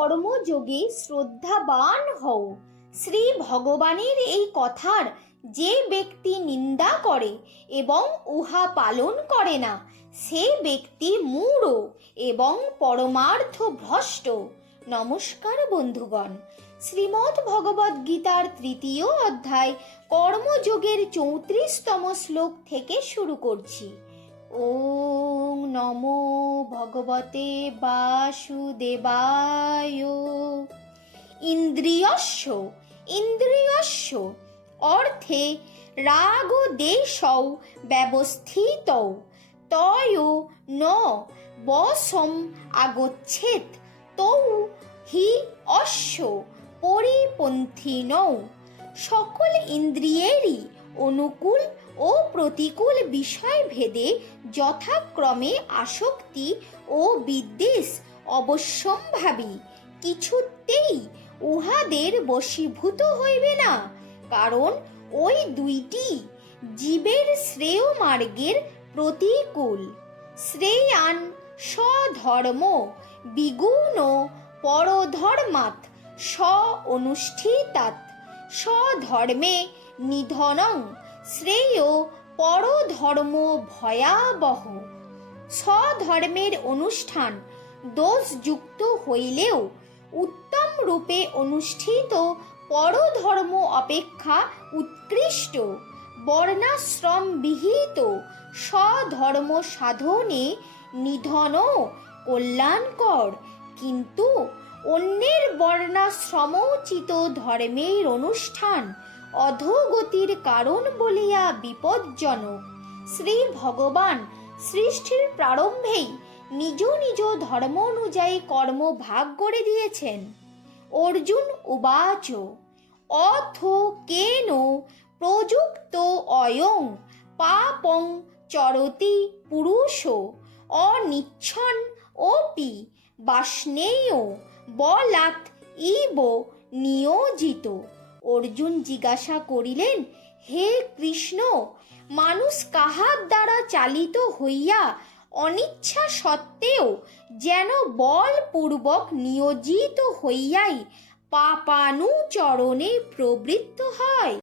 কর্মযোগে শ্রদ্ধাবান হও। শ্রী ভগবানের এই কথার যে ব্যক্তি নিন্দা করে এবং উহা পালন করে না, সে ব্যক্তি মূঢ় এবং পরমার্থ ভ্রষ্ট। নমস্কার বন্ধুগণ, শ্রীমদ্ ভগবদ গীতার ৩য় অধ্যায় কর্মযোগের ৩৪তম শ্লোক থেকে শুরু করছি। ওং নমো ভগবতে বাসুদেবায়। ইন্দ্রিয়স্য ইন্দ্রিয়স্য অর্থে রাগ দেশৌ ব্যবস্থিতৌ তয় ন বশম আগচ্ছেৎ তৌ হি অশ্ব পরিপন্থিনৌ। সকল ইন্দ্রিয়েরই অনুকূল ও প্রতিকূল বিষয় ভেদে যথাক্রমে আসক্তি ও বিদ্বেষ অবশ্যম্ভাবী। কিছুতেই উহাদের বশীভূত হইবে না, কারণ ওই দুইটি জীবের শ্রেয় মার্গের প্রতিকূল। শ্রেয়ান স্বধর্ম বিগুণ পরধর্মাৎ স অনুষ্ঠিতাৎ। স্বধর্মে নিধনং শ্রেয় পরধর্ম ভয়াবহ। স্বধর্মের অনুষ্ঠান দোষযুক্ত হইলেও উত্তম রূপে অনুষ্ঠিত পরধর্ম অপেক্ষা উৎকৃষ্ট। বর্ণাশ্রম বিহিত স্বধর্ম সাধনে নিধনও কল্যাণকর, কিন্তু অন্যের বর্ণাশ্রমোচিত ধর্মের অনুষ্ঠান অধোগতির কারণ বলিয়া বিপজ্জনক। শ্রী ভগবান সৃষ্টির প্রারম্ভেই নিজ নিজ ধর্ম অনুযায়ী কর্ম ভাগ করে দিয়েছেন। অর্জুন উবাচ অথ কেন প্রযুক্ত অয়ং পাপং চরতি পুরুষ অনিচ্ছন অপি বাষ্ণেয় বলাৎ ইব নিয়োজিত। অর্জুন জিজ্ঞাসা করিলেন, হে কৃষ্ণ, মানুষ কাহার দ্বারা চালিত হইয়া অনিচ্ছা সত্ত্বেও যেন বলপূর্বক নিয়োজিত হইয়াই পাপানুচরণে প্রবৃত্ত হয়।